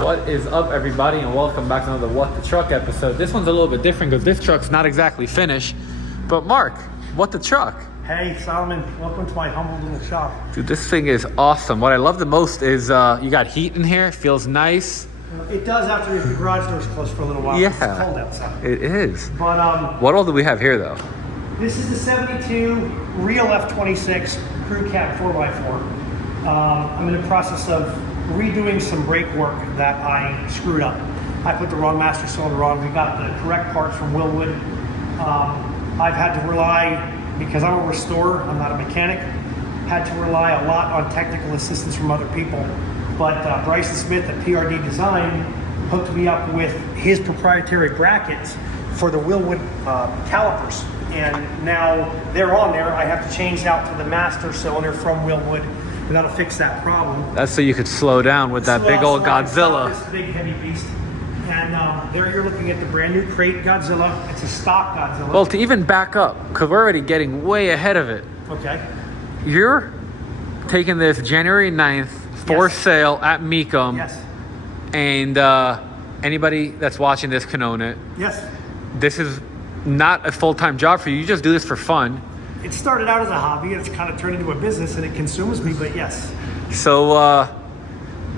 What is up, everybody, and welcome back to another What the Truck episode. This one's a little bit different because this truck's not exactly finished. But Mark, what the truck? Hey Solomon, welcome to my humble little shop. Dude, this thing is awesome. What I love the most is you got heat in here. It feels nice. It does after the garage door's closed for a little while. Yeah, it's cold outside. It is. But what all do we have here, though? this is the 72 real F250 crew cab 4x4. I'm in the process of redoing some brake work that I screwed up. I put the wrong master cylinder on. We got the correct parts from Willwood. I've had to rely, because I'm a restorer, I'm not a mechanic, had to rely a lot on technical assistance from other people. But Bryson Smith at PRD Design hooked me up with his proprietary brackets for the Willwood calipers. And now they're on there. I have to change out to the master cylinder from Willwood, and that'll fix that problem. That's so you could slow down with that big old Godzilla. This big heavy beast. And there you're looking at the brand new crate Godzilla. It's a stock Godzilla. Well, to even back up, because we're already getting way ahead of it. Okay. You're taking this January 9th for sale at Mecum. Yes. And anybody that's watching this can own it. Yes. This is not a full-time job for you. You just do this for fun. It started out as a hobby, and it's kind of turned into a business, and it consumes me, but yes. So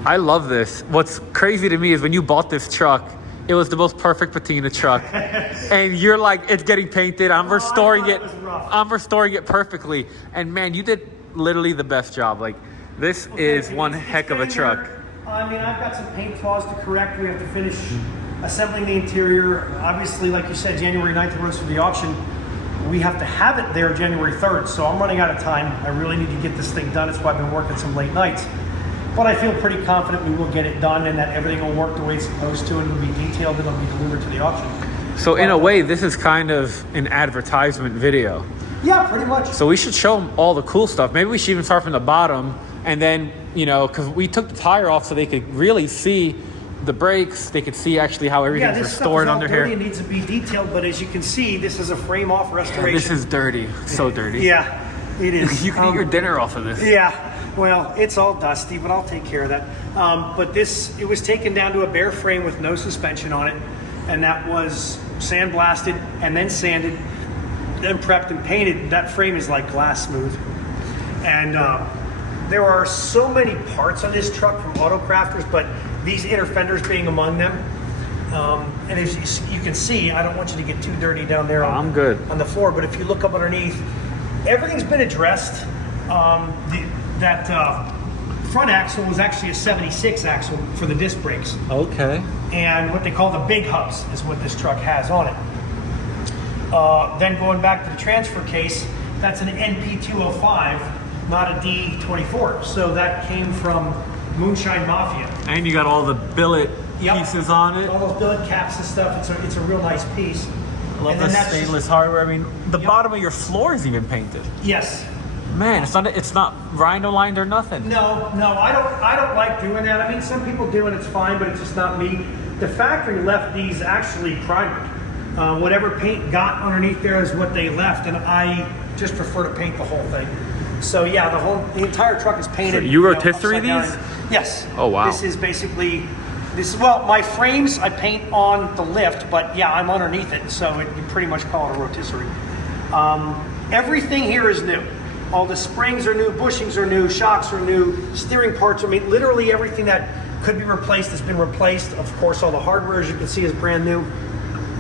I love this. What's crazy to me is when you bought this truck, it was the most perfect patina truck. And you're like, it's getting painted. I'm restoring it. I'm restoring it perfectly. And man, you did literally the best job. Like, this is one heck of a truck. I mean, I've got some paint flaws to correct. We have to finish assembling the interior. Obviously, like you said, January 9th it runs through the auction. We have to have it there January 3rd, so I'm running out of time. I really need to get this thing done. That's why I've been working some late nights. But I feel pretty confident we will get it done and that everything will work the way it's supposed to, and it'll be detailed and it'll be delivered to the auction. So in a way, this is kind of an advertisement video. Yeah, pretty much. So we should show them all the cool stuff. Maybe we should even start from the bottom, and then, you know, because we took the tire off so they could really see the brakes. They could see actually how everything's restored under here. It needs to be detailed, but as you can see, this is a frame-off restoration. Yeah, this is dirty, so dirty. Yeah, it is. You can eat your dinner off of this. Yeah, well, it's all dusty, but I'll take care of that. But this, it was taken down to a bare frame with no suspension on it, and that was sandblasted and then sanded, then prepped and painted. That frame is like glass smooth. And there are so many parts on this truck from Auto Crafters, but these inner fenders being among them. And as you can see, I don't want you to get too dirty down there I'm good on the floor, but if you look up underneath, everything's been addressed. That front axle was actually a 76 axle for the disc brakes. Okay. And what they call the big hubs is what this truck has on it. Then going back to the transfer case, that's an NP205, not a D24. So that came from Moonshine Mafia. And you got all the billet pieces on it. All those billet caps and stuff. It's a real nice piece. I love the stainless hardware. I mean, the bottom of your floor is even painted. Yes. Man, it's not rhino lined or nothing. No, I don't like doing that. I mean, some people do and it's fine, but it's just not me. The factory left these actually primered. Whatever paint got underneath there is what they left, and I just prefer to paint the whole thing. So yeah, the entire truck is painted. So you rotisserie these? Yes. Oh wow. This is basically well, my frames I paint on the lift, but yeah, I'm underneath it, so you pretty much call it a rotisserie. Everything here is new. All the springs are new, bushings are new, shocks are new, steering parts. I mean, literally everything that could be replaced has been replaced. Of course, all the hardware, as you can see, is brand new.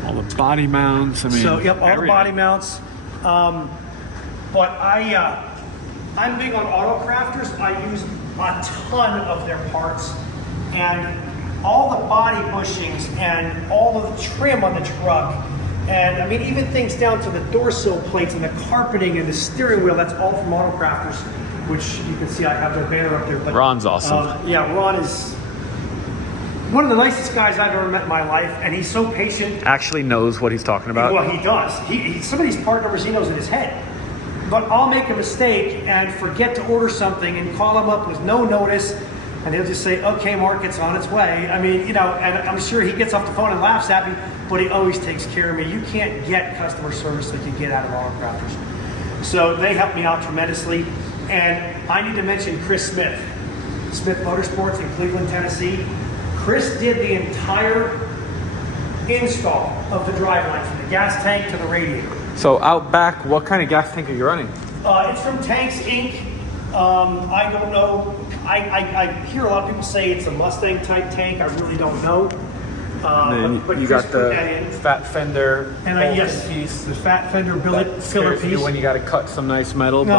All the body mounts. I mean, so yep, all the body mounts. But I'm big on Auto Crafters. I use a ton of their parts, and all the body bushings and all of the trim on the truck. And I mean, even things down to the door sill plates and the carpeting and the steering wheel, that's all from Auto Crafters, which you can see I have their banner up there. But, Ron's awesome. Yeah, Ron is one of the nicest guys I've ever met in my life, and he's so patient. Actually knows what he's talking about. Well, he does. Some of these part numbers he knows in his head. But I'll make a mistake and forget to order something and call him up with no notice, and he'll just say, okay, Mark, it's on its way. I mean, you know, and I'm sure he gets off the phone and laughs at me, but he always takes care of me. You can't get customer service like you get out of Auto Crafters. So they helped me out tremendously. And I need to mention Chris Smith, Smith Motorsports in Cleveland, Tennessee. Chris did the entire install of the driveline from the gas tank to the radiator. So out back, what kind of gas tank are you running? It's from Tanks Inc. I don't know. I hear a lot of people say it's a Mustang type tank. I really don't know. But you Chris got put the that in. fat fender And bolted piece. the fat fender That filler scares you piece. when you got to cut some nice metal. But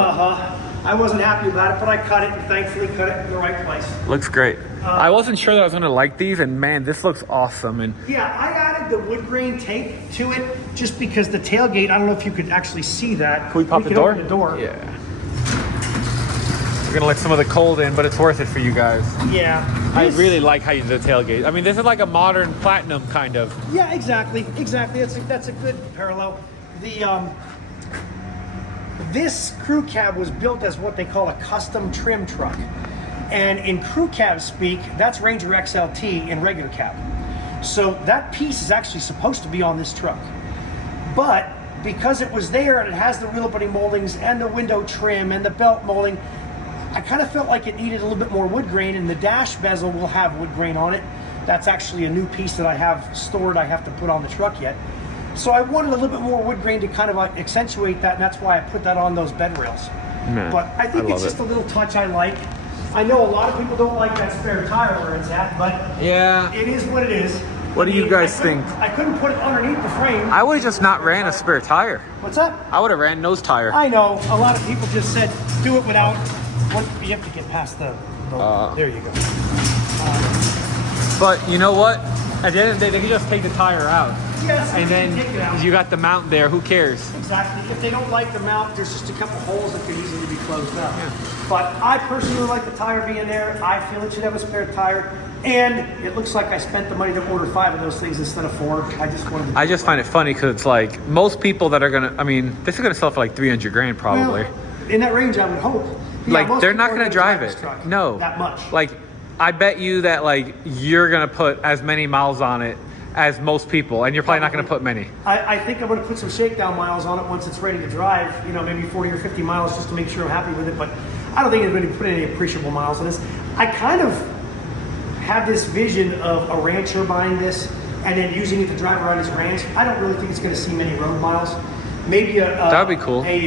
I wasn't happy about it, but I cut it and thankfully cut it in the right place. looks great. I wasn't sure that I was going to like these, and man, this looks awesome. And Yeah, I added the wood grain tape to it just because the tailgate, I don't know if you could actually see that. can we pop the can door? open the door. Yeah. We're gonna let some of the cold in, but it's worth it for you guys. Yeah. I really like how you did the tailgate. I mean, this is like a modern platinum kind of. Yeah, exactly. That's a good parallel. This crew cab was built as what they call a custom trim truck. And in crew cab speak, that's Ranger XLT in regular cab. So that piece is actually supposed to be on this truck. But because it was there and it has the wheel opening moldings and the window trim and the belt molding, I kind of felt like it needed a little bit more wood grain, and the dash bezel will have wood grain on it. That's actually a new piece that I have stored. I have to put on the truck yet. So I wanted a little bit more wood grain to kind of accentuate that, and that's why I put that on those bed rails. Man, but I think it's just a little touch I like. I know a lot of people don't like that spare tire where it's at, but yeah, it is what it is. What do you guys think? I couldn't put it underneath the frame. I would have just not ran a spare tire. What's up? I would have ran nose tire. I know. A lot of people just said, do it without. You have to get past the there you go. But you know what? At the end of the day, they can just take the tire out. Yes, and then take it out. you got the mount there. Who cares? Exactly. If they don't like the mount, there's just a couple holes that could easily be closed up. Yeah. But I personally like the tire being there. I feel it should have a spare tire. And it looks like I spent the money to order 5 of those things instead of 4. I just wanted to. I just find it funny because it's like most people that are gonna. I mean, this is gonna sell for like 300 grand probably. Well, in that range, I would hope. Yeah, like they're not gonna drive this it. truck No. that much. Like I bet you that like you're gonna put as many miles on it as most people, and you're probably not going to put many. I think I'm going to put some shakedown miles on it once it's ready to drive, you know, maybe 40 or 50 miles just to make sure I'm happy with it, but I don't think I'm going to put any appreciable miles on this. I kind of have this vision of a rancher buying this and then using it to drive around his ranch. I don't really think it's going to see many road miles. Maybe that'd be cool. Like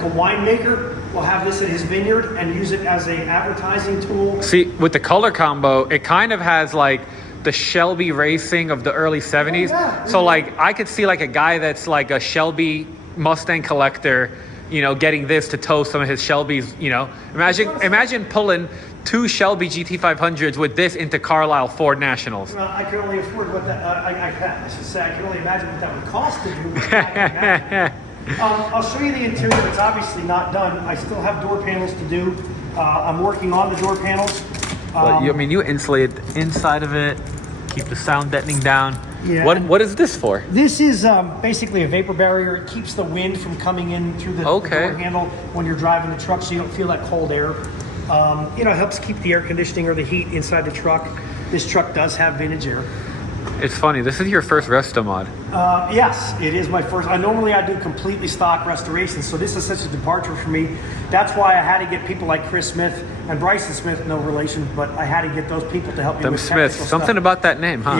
a winemaker will have this at his vineyard and use it as an advertising tool. See, with the color combo, it kind of has like the Shelby racing of the early 70s. Oh, yeah. So like I could see like a guy that's like a Shelby Mustang collector, you know, getting this to tow some of his Shelbys, you know. Imagine pulling 2 Shelby GT500s with this into Carlisle Ford Nationals. Well, I can only afford what that, I should say, I can only imagine what that would cost to do. I'll show you the interior. It's obviously not done. I still have door panels to do. I'm working on the door panels. But I mean, you insulate the inside of it, keep the sound deadening down. Yeah. What is this for? This is basically a vapor barrier. It keeps the wind from coming in through the door handle when you're driving the truck, so you don't feel that cold air. You know, it helps keep the air conditioning or the heat inside the truck. This truck does have vintage air. It's funny. This is your first Restomod. Yes, it is my first. Normally I do completely stock restorations, so this is such a departure for me. That's why I had to get people like Chris Smith and Bryson Smith, no relation, but I had to get those people to help me with Smiths. Something about that name, huh?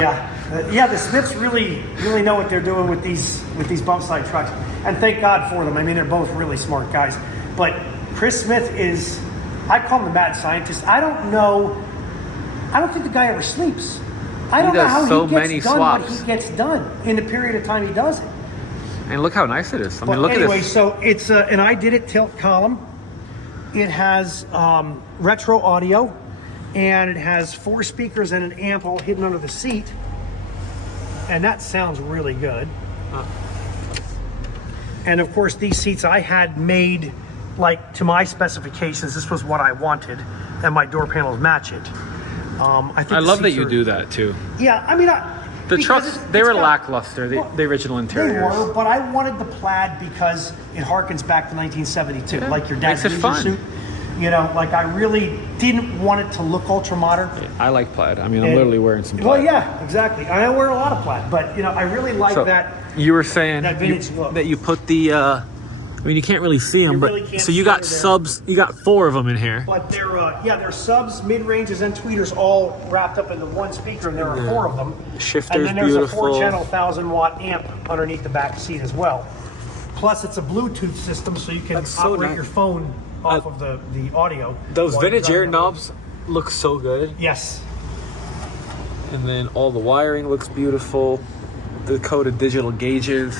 Yeah, the Smiths really know what they're doing with these Bumpside trucks, and thank God for them. I mean, they're both really smart guys. But Chris Smith is, I call him the mad scientist. I don't think the guy ever sleeps. I don't know how he gets done what he gets done in the period of time he does it. And look how nice it is. I mean, look at this. So it's an I Did It tilt column. It has retro audio, and it has 4 speakers and an amp all hidden under the seat. And that sounds really good. And of course, these seats I had made like to my specifications. This was what I wanted, and my door panels match it. I love that you do that too. Yeah, I mean, the trucks, they were lackluster, the original interiors. They were, but I wanted the plaid because it harkens back to 1972, like your dad's leisure suit. You know, like I really didn't want it to look ultra modern. Yeah, I like plaid. I mean, I'm literally wearing some plaid. Well, yeah, exactly. I wear a lot of plaid, but you know, I really like that. You were saying that vintage look. that you put the I mean, you can't really see them, really but can't so you see got under there. subs. You got 4 of them in here. But they're subs, mid-ranges, and tweeters all wrapped up into one speaker, and there are 4 of them. Shifter's and then there's beautiful. a 4-channel 1,000-watt amp underneath the back seat as well. Plus, it's a Bluetooth system, so you can That's so operate nice. your phone off of the audio. Those while you're vintage air driving along. knobs look so good. Yes. And then all the wiring looks beautiful. The coated digital gauges.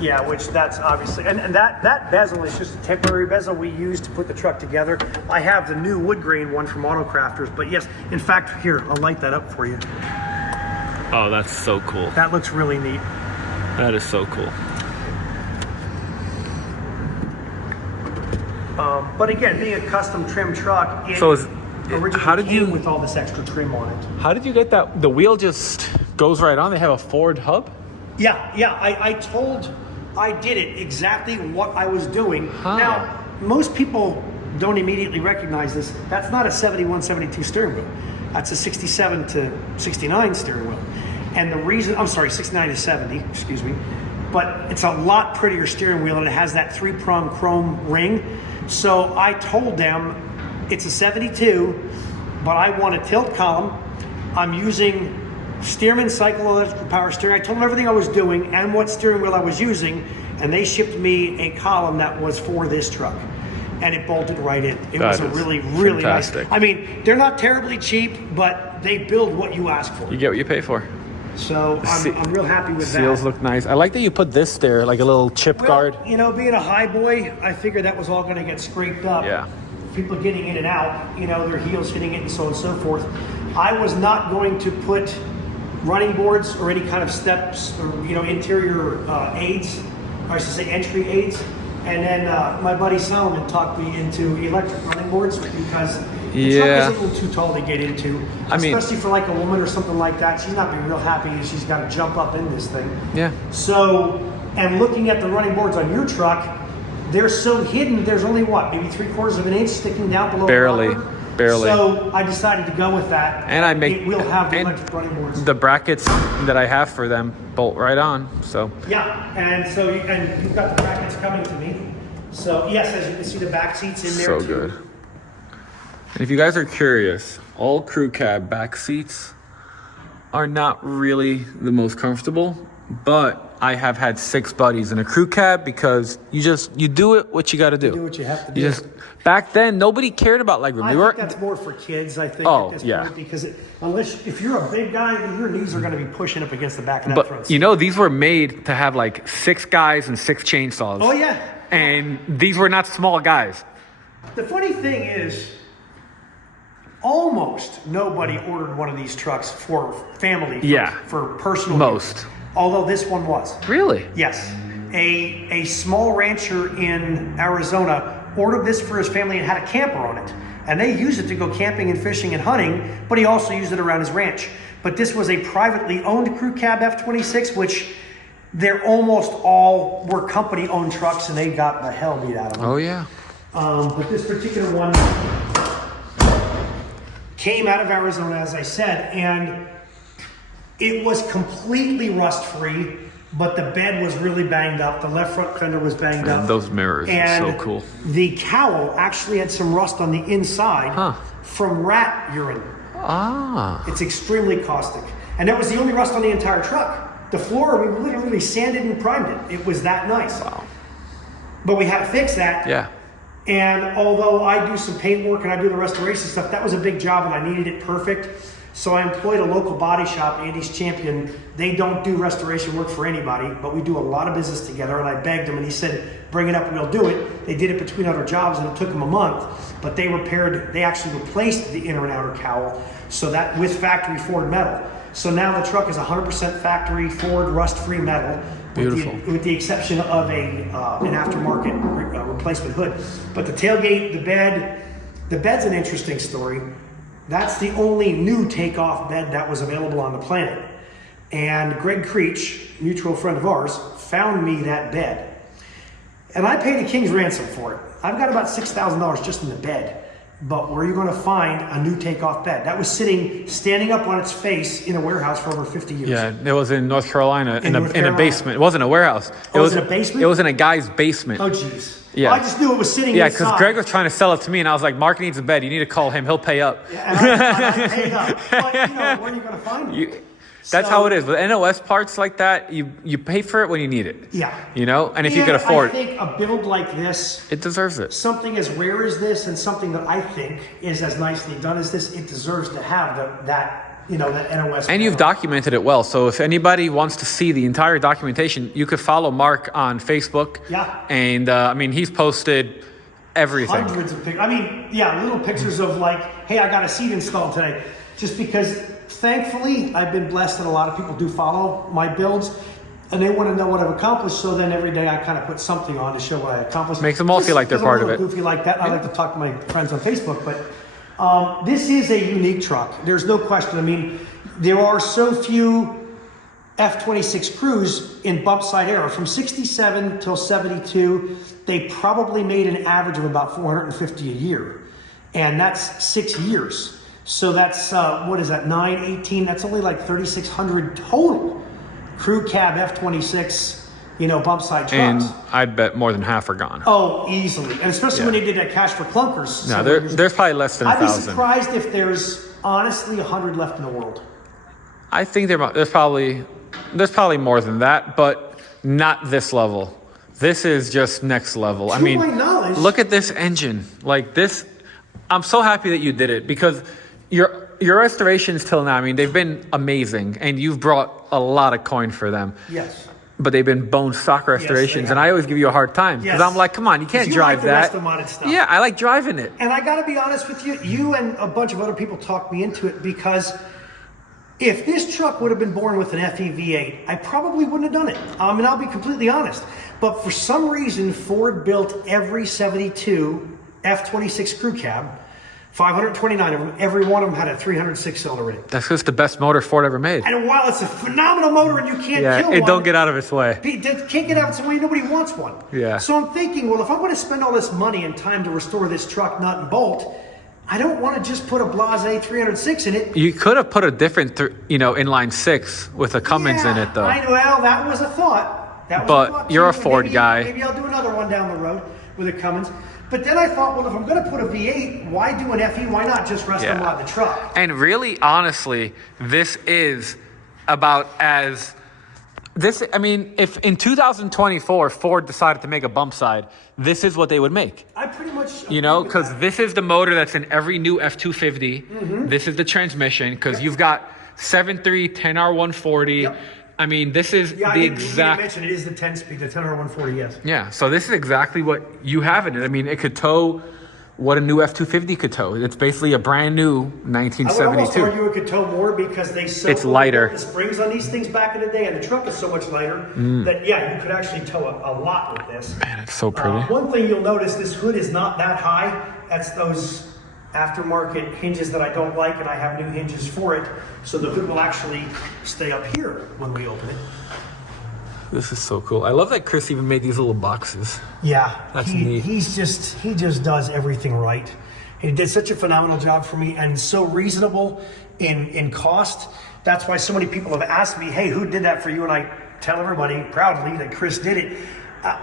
Yeah, which that's obviously, and that bezel is just a temporary bezel we use to put the truck together. I have the new wood grain one from Auto Crafters, but yes, in fact, here, I'll light that up for you. Oh, that's so cool. That looks really neat. That is so cool. But again, being a custom trim truck, it So is, originally how did came you with all this extra trim on it. how did you get that? The wheel just goes right on. They have a Ford hub. Yeah, I did it exactly what I was doing. Huh. Now, most people don't immediately recognize this. That's not a 71, 72 steering wheel. That's a 67 to 69 steering wheel. And the reason, I'm sorry, 69 to 70, excuse me. But it's a lot prettier steering wheel, and it has that 3-prong chrome ring. So I told them it's a 72, but I want a tilt column. I'm using Stearman cycle electrical power steering. I told them everything I was doing and what steering wheel I was using, and they shipped me a column that was for this truck, and it bolted right in. It was a really, really fantastic. nice. I mean, they're not terribly cheap, but they build what you ask for. You get what you pay for. So I'm real happy with that. Seals look nice. I like that you put this there, like a little chip guard. You know, being a Highboy, I figured that was all going to get scraped up. Yeah. People getting in and out, you know, their heels hitting it and so on and so forth. I was not going to put running boards or any kind of steps or, you know, interior aids, or I should say entry aids. And then my buddy Solomon talked me into electric running boards because the truck is a little too tall to get into, especially for like a woman or something like that. She's not being real happy if she's got to jump up in this thing. Yeah. So, and looking at the running boards on your truck, they're so hidden, there's only what, maybe 3/4 of an inch sticking down below Barely. the rubber? Barely. So I decided to go with that. And I make it will have the and electric running boards. the brackets that I have for them bolt right on. So Yeah, and so and you've got the brackets coming to me. So yes, as you can see, the back seats in there so too. good. And if you guys are curious, all crew cab back seats are not really the most comfortable, but I have had 6 buddies in a crew cab because you do it what you got to do. You do what you have to do. You just back then nobody cared about legroom. I think that's more for kids, I think, Oh, at this yeah. point, because if you're a big guy, your knees are going to be pushing up against the back of that front But seat. you know, these were made to have like 6 guys and 6 chainsaws. Oh, yeah. And these were not small guys. The funny thing is, almost nobody ordered one of these trucks for family, for personal Most. use. Although this one was. Really? Yes. A small rancher in Arizona ordered this for his family and had a camper on it. And they used it to go camping and fishing and hunting, but he also used it around his ranch. But this was a privately owned crew cab F26, which they're almost all were company-owned trucks, and they got the hell beat out of them. Oh, yeah. But this particular one came out of Arizona, as I said, and it was completely rust-free, but the bed was really banged up. The left front fender was banged up. Those mirrors and are so cool. The cowl actually had some rust on the inside from rat urine. Ah. It's extremely caustic. And that was the only rust on the entire truck. The floor, we literally sanded and primed it. It was that nice. Wow. But we had to fix that. Yeah. And although I do some paint work and I do the restoration stuff, that was a big job and I needed it perfect. So I employed a local body shop, Andy's Champion. They don't do restoration work for anybody, but we do a lot of business together. And I begged him and he said, bring it up, we'll do it. They did it between other jobs and it took them a month, but they actually replaced the inner and outer cowl. So that with factory Ford metal. So now the truck is 100% factory Ford rust-free metal. Beautiful. With the exception of an aftermarket replacement hood. But the tailgate, the bed's an interesting story. That's the only new takeoff bed that was available on the planet. And Greg Creech, mutual friend of ours, found me that bed. And I paid a king's ransom for it. I've got about $6,000 just in the bed. But where are you going to find a new takeoff bed? That was standing up on its face in a warehouse for over 50 years. Yeah, it was in North Carolina, in North a Carolina. basement. It wasn't a warehouse. It was in a basement? It was in a guy's basement. Oh, jeez. Yeah. Well, I just knew it was sitting Yeah, inside. because Greg was trying to sell it to me, and I was like, Mark needs a bed. You need to call him. He'll pay up. Yeah, and I paid up. But, you know, where are you going to find it? That's how it is. With NOS parts like that, you pay for it when you need it. Yeah. You know? And if you can afford I think a build like this, it deserves it. something as rare as this and something that I think is as nicely done as this, it deserves to have that NOS. And you've documented it well. So if anybody wants to see the entire documentation, you could follow Mark on Facebook. Yeah. And, I mean, he's posted everything. Hundreds of pictures. I mean, yeah, little pictures of like, hey, I got a seat installed today. Just because, thankfully, I've been blessed that a lot of people do follow my builds. And they want to know what I've accomplished, so then every day I kind of put something on to show what I accomplished. Makes them all feel like they're part of it. Goofy like that. I like to talk to my friends on Facebook, but this is a unique truck. There's no question. I mean, there are so few F-26 crews in Bumpside era. From 67 till 72, they probably made an average of about 450 a year. And that's 6 years. So that's, what is that, 9, 18? That's only like 3,600 total crew cab F-26, Bumpside trucks. And I'd bet more than half are gone. Oh, easily. And especially when they did that cash for clunkers. No, there's probably less than 1,000. I'd be surprised if there's honestly 100 left in the world. I think there's probably more than that, but not this level. This is just next level. To my knowledge, look at this engine. Like this, I'm so happy that you did it, because your restorations till now, I mean, they've been amazing, and you've brought a lot of coin for them. Yes. But they've been bone stock restorations, and I always give you a hard time because I'm like, come on, you can't drive that. Resto-modded stuff. Yeah, I like driving it. And I got to be honest with you, you and a bunch of other people talked me into it, because if this truck would have been born with an FE V8, I probably wouldn't have done it. And I'll be completely honest. But for some reason, Ford built every 72 F-26 crew cab, 529 of them, every one of them had a 306-cylinder rating. That's just the best motor Ford ever made. And while it's a phenomenal motor and you can't kill one, it don't get out of its way. It can't get out of its way. Nobody wants one. Yeah. So I'm thinking, well, if I'm going to spend all this money and time to restore this truck nut and bolt, I don't want to just put a Blase 306 in it. You could have put a different, inline 6 with a Cummins in it, though. I know. Well, that was a thought. But you're a Ford guy. Maybe I'll do another one down the road with a Cummins. But then I thought, well, if I'm going to put a V8, why do an FE? Why not just Restomod the truck? And really, honestly, this is about as... if in 2024 Ford decided to make a Bumpside, this is what they would make. I pretty much... because this is the motor that's in every new F250. Mm-hmm. This is the transmission, because you've got 7.3, 10R140. Yep. I mean, this is Yeah, the I exact... mentioned it is the 10-speed, the 10R140, yes. Yeah, so this is exactly what you have in it. I mean, it could tow what a new F250 could tow. It's basically a brand new 1972. I would almost argue it could tow more, because it's lighter. The springs on these things back in the day, and the truck is so much lighter that, you could actually tow a lot with this. Man, it's so pretty. One thing you'll notice, this hood is not that high. That's those aftermarket hinges that I don't like, and I have new hinges for it. So the hood will actually stay up here when we open it. This is so cool. I love that Chris even made these little boxes. Yeah, That's neat. He just does everything right. He did such a phenomenal job for me, and so reasonable in cost. That's why so many people have asked me, hey, who did that for you? And I tell everybody proudly that Chris did it.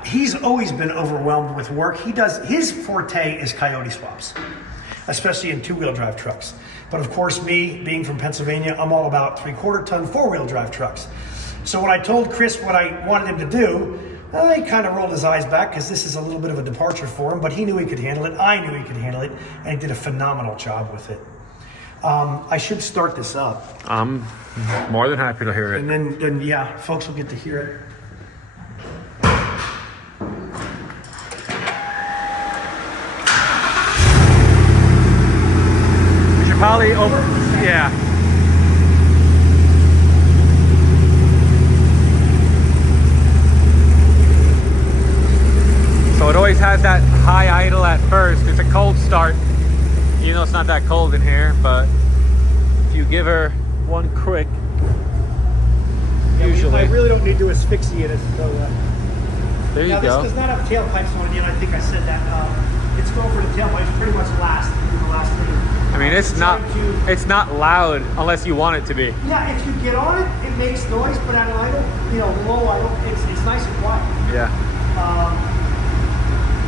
He's always been overwhelmed with work. His forte is coyote swaps, especially in two-wheel drive trucks. But of course, me being from Pennsylvania, I'm all about 3/4 ton four-wheel drive trucks. So when I told Chris what I wanted him to do, he kind of rolled his eyes back, because this is a little bit of a departure for him, but he knew he could handle it. I knew he could handle it, and he did a phenomenal job with it. I should start this up. I'm more than happy to hear it. And then folks will get to hear it. We should probably So it always has that high idle at first. It's a cold start. You know, it's not that cold in here, but if you give her one quick, usually. I really don't need to asphyxiate it. So, there you go. This does not have tailpipes on it yet. I think I said that. it's going for the tailpipe. It's pretty much the last thing. I mean, it's not loud unless you want it to be. Yeah, if you get on it, it makes noise, but at an idle, low idle, it's nice and quiet. Yeah.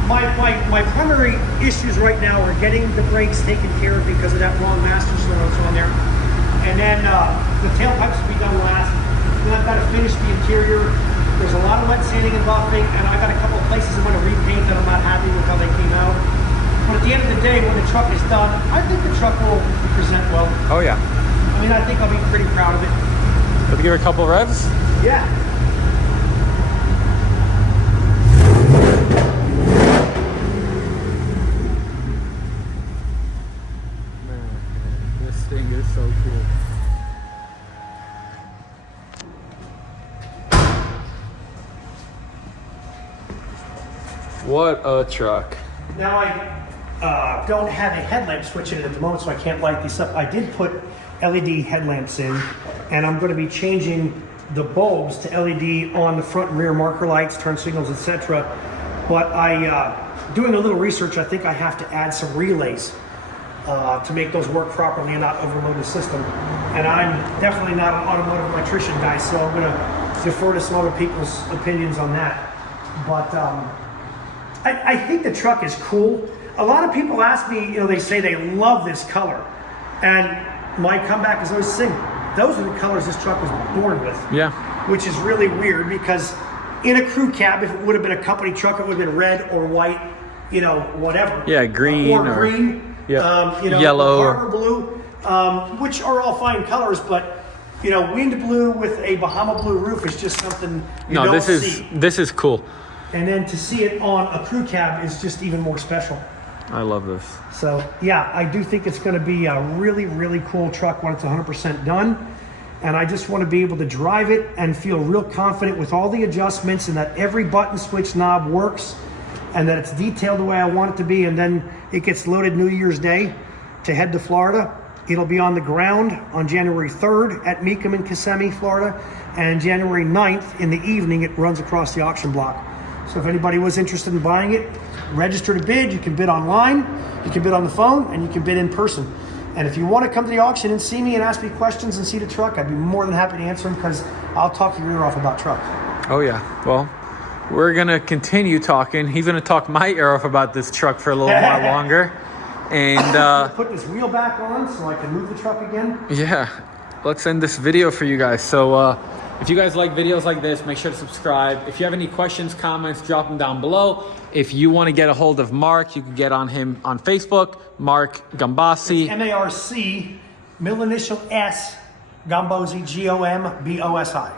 My primary issues right now are getting the brakes taken care of because of that long master cylinder that's on there. And then the tailpipes will be done last. Then I've got to finish the interior. There's a lot of wet sanding and buffing, and I got a couple of places I'm going to repaint that I'm not happy with how they came out. But at the end of the day, when the truck is done, I think the truck will present well. Oh yeah. I mean, I think I'll be pretty proud of it. Let's give it a couple revs. Yeah. Man, this thing is so cool. What a truck. Now I don't have a headlamp switch in it at the moment, so I can't light these up. I did put LED headlamps in, and I'm going to be changing the bulbs to LED on the front and rear marker lights, turn signals, etc. But doing a little research, I think I have to add some relays to make those work properly and not overload the system. And I'm definitely not an automotive electrician guy, so I'm going to defer to some other people's opinions on that. But I think the truck is cool. A lot of people ask me, they say they love this color. And my comeback is always the same. Those are the colors this truck was born with. Yeah. Which is really weird because in a crew cab, if it would have been a company truck, it would have been red or white, whatever. Yeah, green. Or green. Yeah. Yellow. Or blue, which are all fine colors, but wind blue with a Bahama blue roof is just something you don't see. This is cool. And then to see it on a crew cab is just even more special. I love this. So yeah, I do think it's going to be a really, really cool truck when it's 100% done. And I just want to be able to drive it and feel real confident with all the adjustments and that every button switch knob works and that it's detailed the way I want it to be. And then it gets loaded New Year's Day to head to Florida. It'll be on the ground on January 3rd at Mecum in Kissimmee, Florida. And January 9th in the evening, it runs across the auction block. So if anybody was interested in buying it, register to bid. You can bid online, you can bid on the phone, and you can bid in person. And if you want to come to the auction and see me and ask me questions and see the truck, I'd be more than happy to answer them because I'll talk your ear off about trucks. Oh yeah, well, we're going to continue talking. He's going to talk my ear off about this truck for a little while longer. And put this wheel back on so I can move the truck again. Yeah, let's end this video for you guys. So if you guys like videos like this, make sure to subscribe. If you have any questions, comments, drop them down below. If you want to get a hold of Marc, you can get on him on Facebook, Marc Gombosi. M-A-R-C, middle initial S, Gombosi, Gombosi.